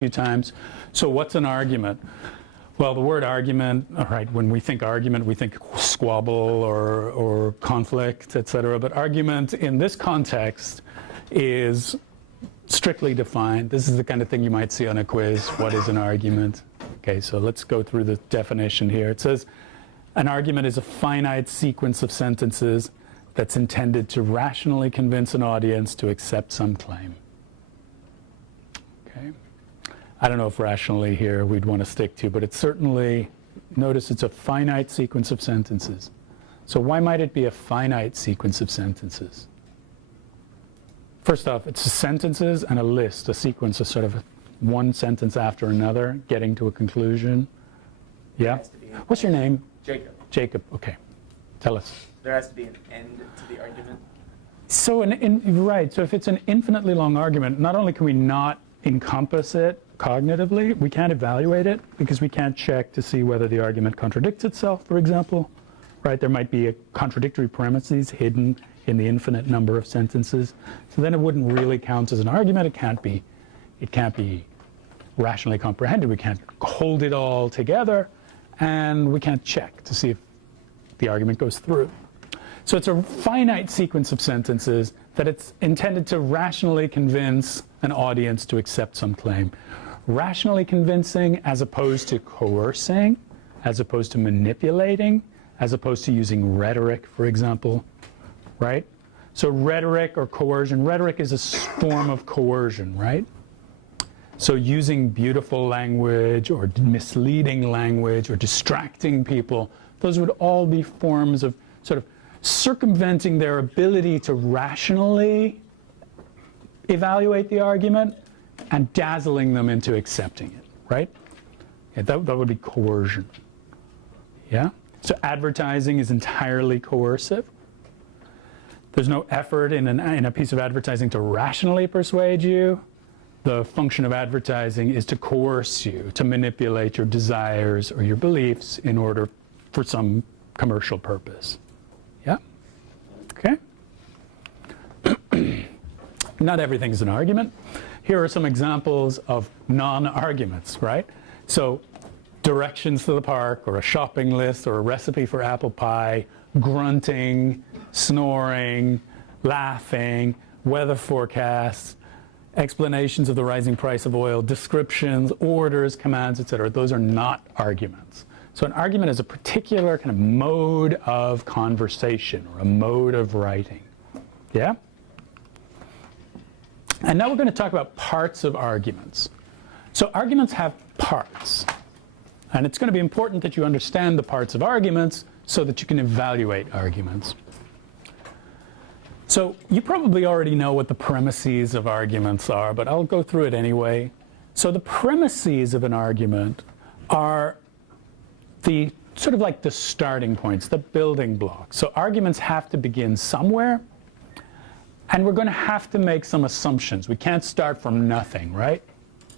few times. So what's an argument? Well, the word argument, all right, when we think argument, we think squabble or conflict, etc. But argument in this context is strictly defined. This is the kind of thing you might see on a quiz. What is an argument? Okay, so let's go through the definition here. It says an argument is a finite sequence of sentences that's intended to rationally convince an audience to accept some claim. Okay. I don't know if rationally here we'd want to stick to, but it's certainly, notice it's a finite sequence of sentences. So why might it be a finite sequence of sentences? First off, it's sentences and a list, a sequence of sort of one sentence after another, getting to a conclusion. Yeah? What's your name? Jacob. Jacob, okay. Tell us. There has to be an end to the argument. So, right, so if it's an infinitely long argument, not only can we not encompass it cognitively, we can't evaluate it because we can't check to see whether the argument contradicts itself, for example. Right, there might be a contradictory premises hidden in the infinite number of sentences. So then it wouldn't really count as an argument. It can't be rationally comprehended. We can't hold it all together, and we can't check to see if the argument goes through. So it's a finite sequence of sentences that it's intended to rationally convince an audience to accept some claim. Rationally convincing as opposed to coercing, as opposed to manipulating, as opposed to using rhetoric, for example, right? So rhetoric or coercion, rhetoric is a form of coercion, right? So using beautiful language or misleading language or distracting people, those would all be forms of sort of circumventing their ability to rationally evaluate the argument and dazzling them into accepting it, right? Yeah, that would be coercion. Yeah? So advertising is entirely coercive. There's no effort in a piece of advertising to rationally persuade you. The function of advertising is to coerce you, to manipulate your desires or your beliefs in order for some commercial purpose. Yeah? Okay? Not everything is an argument. Here are some examples of non-arguments, right? So directions to the park, or a shopping list, or a recipe for apple pie, grunting, snoring, laughing, weather forecasts, explanations of the rising price of oil, descriptions, orders, commands, etc. Those are not arguments. So an argument is a particular kind of mode of conversation or a mode of writing. Yeah? And now we're going to talk about parts of arguments. So arguments have parts. And it's going to be important that you understand the parts of arguments so that you can evaluate arguments. So you probably already know what the premises of arguments are, but I'll go through it anyway. So the premises of an argument are the sort of like the starting points, the building blocks. So arguments have to begin somewhere, and we're going to have to make some assumptions. We can't start from nothing, right?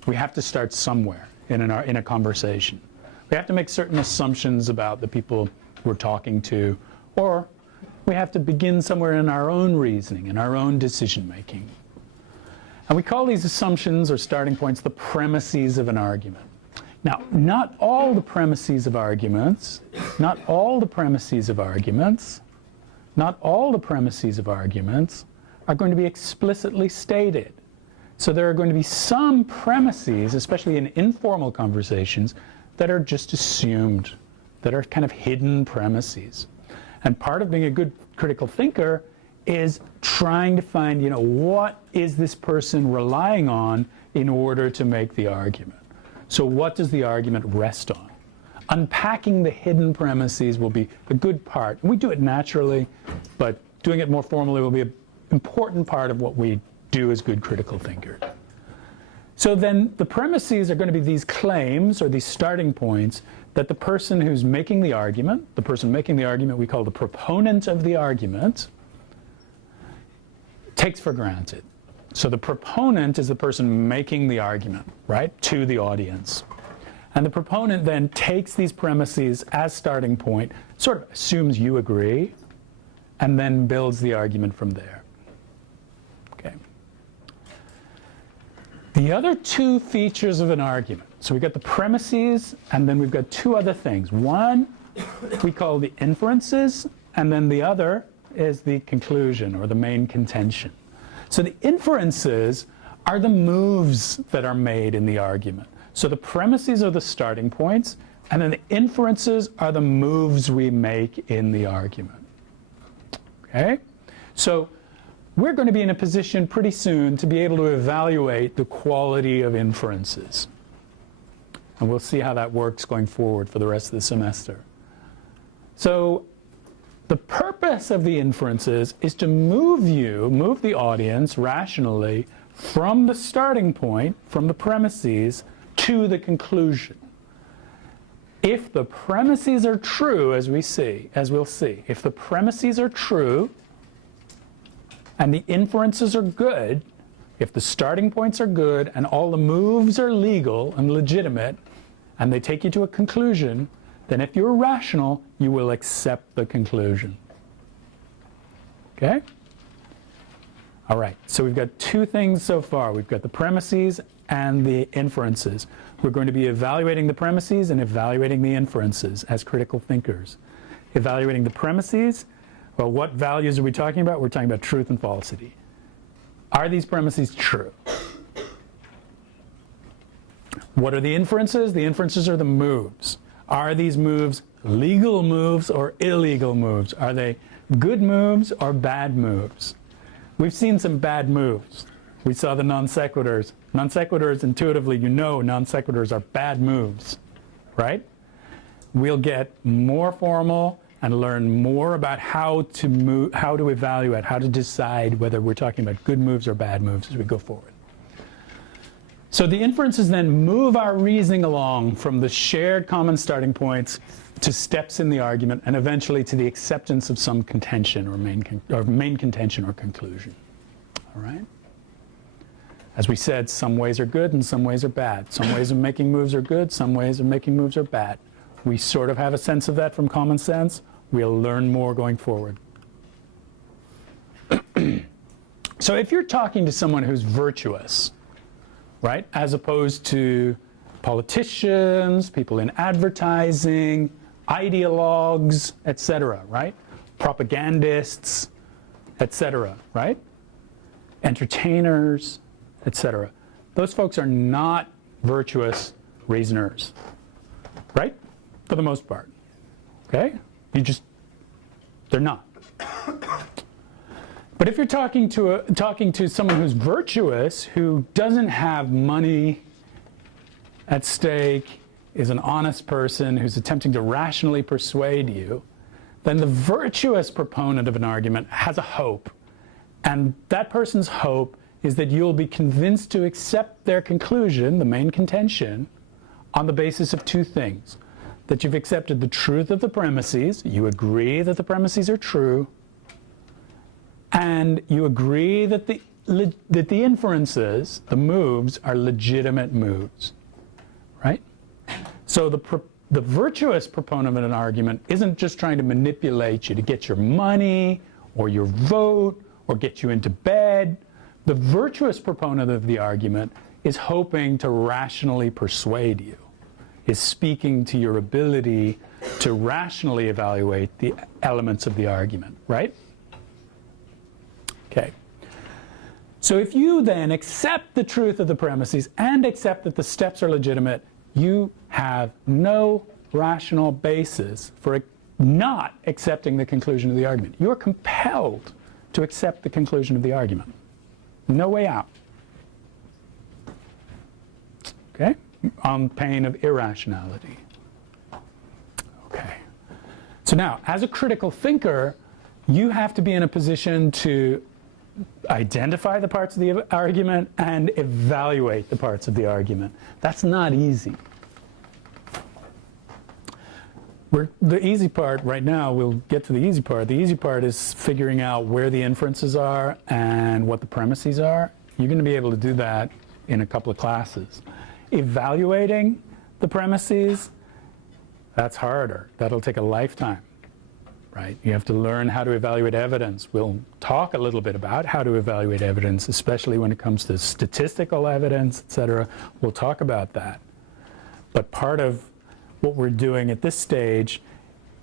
We have to start somewhere in a conversation. We have to make certain assumptions about the people we're talking to, or we have to begin somewhere in our own reasoning, in our own decision making. And we call these assumptions or starting points the premises of an argument. Now, not all the premises of arguments are going to be explicitly stated. So there are going to be some premises, especially in informal conversations, that are just assumed, that are kind of hidden premises. And part of being a good critical thinker is trying to find, what is this person relying on in order to make the argument? So what does the argument rest on? Unpacking the hidden premises will be a good part. We do it naturally, but doing it more formally will be an important part of what we do as good critical thinkers. So then the premises are going to be these claims or these starting points that the person who's making the argument, the person making the argument we call the proponent of the argument, takes for granted. So the proponent is the person making the argument, right, to the audience. And the proponent then takes these premises as starting point, sort of assumes you agree, and then builds the argument from there. Okay. The other two features of an argument, so we've got the premises, and then we've got two other things. One we call the inferences, and then the other is the conclusion or the main contention. So the inferences are the moves that are made in the argument. So the premises are the starting points, and then the inferences are the moves we make in the argument. Okay? So we're going to be in a position pretty soon to be able to evaluate the quality of inferences. And we'll see how that works going forward for the rest of the semester. So the purpose of the inferences is to move the audience rationally from the starting point, from the premises, to the conclusion. If the premises are true, as we'll see, if the premises are true and the inferences are good, if the starting points are good and all the moves are legal and legitimate and they take you to a conclusion, then if you're rational, you will accept the conclusion. Okay? All right, so we've got two things so far. We've got the premises and the inferences. We're going to be evaluating the premises and evaluating the inferences as critical thinkers. Evaluating the premises, well, what values are we talking about? We're talking about truth and falsity. Are these premises true? What are the inferences? The inferences are the moves. Are these moves legal moves or illegal moves? Are they good moves or bad moves? We've seen some bad moves. We saw the non sequiturs. Non sequiturs, intuitively, you know non sequiturs are bad moves, right? We'll get more formal and learn more about how to evaluate, how to decide whether we're talking about good moves or bad moves as we go forward. So the inferences then move our reasoning along from the shared common starting points to steps in the argument and eventually to the acceptance of some contention or main contention or conclusion. All right? As we said, some ways are good and some ways are bad. Some ways of making moves are good, some ways of making moves are bad. We sort of have a sense of that from common sense. We'll learn more going forward. So if you're talking to someone who's virtuous, right, as opposed to politicians, people in advertising, ideologues, etc., right? Propagandists, etc., right? Entertainers, etc. Those folks are not virtuous reasoners, right? For the most part, okay? They're not. But if you're talking to someone who's virtuous, who doesn't have money at stake, is an honest person, who's attempting to rationally persuade you, then the virtuous proponent of an argument has a hope. And that person's hope is that you'll be convinced to accept their conclusion, the main contention, on the basis of two things. That you've accepted the truth of the premises, you agree that the premises are true, and you agree that the inferences, the moves, are legitimate moves, right? So the virtuous proponent of an argument isn't just trying to manipulate you to get your money or your vote or get you into bed. The virtuous proponent of the argument is hoping to rationally persuade you, is speaking to your ability to rationally evaluate the elements of the argument, right? Okay. So if you then accept the truth of the premises and accept that the steps are legitimate, you have no rational basis for not accepting the conclusion of the argument. You're compelled to accept the conclusion of the argument. No way out. Okay? On pain of irrationality. Okay. So now, as a critical thinker, you have to be in a position to identify the parts of the argument and evaluate the parts of the argument. That's not easy. The easy part right now, we'll get to the easy part. The easy part is figuring out where the inferences are and what the premises are. You're going to be able to do that in a couple of classes. Evaluating the premises, that's harder. That'll take a lifetime, right? You have to learn how to evaluate evidence. We'll talk a little bit about how to evaluate evidence, especially when it comes to statistical evidence, et cetera. We'll talk about that. But part of what we're doing at this stage,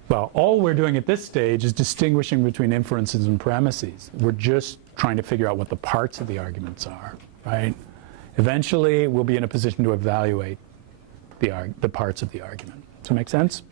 well, all we're doing at this stage is distinguishing between inferences and premises. We're just trying to figure out what the parts of the arguments are, right? Eventually, we'll be in a position to evaluate the parts of the argument. Does that make sense?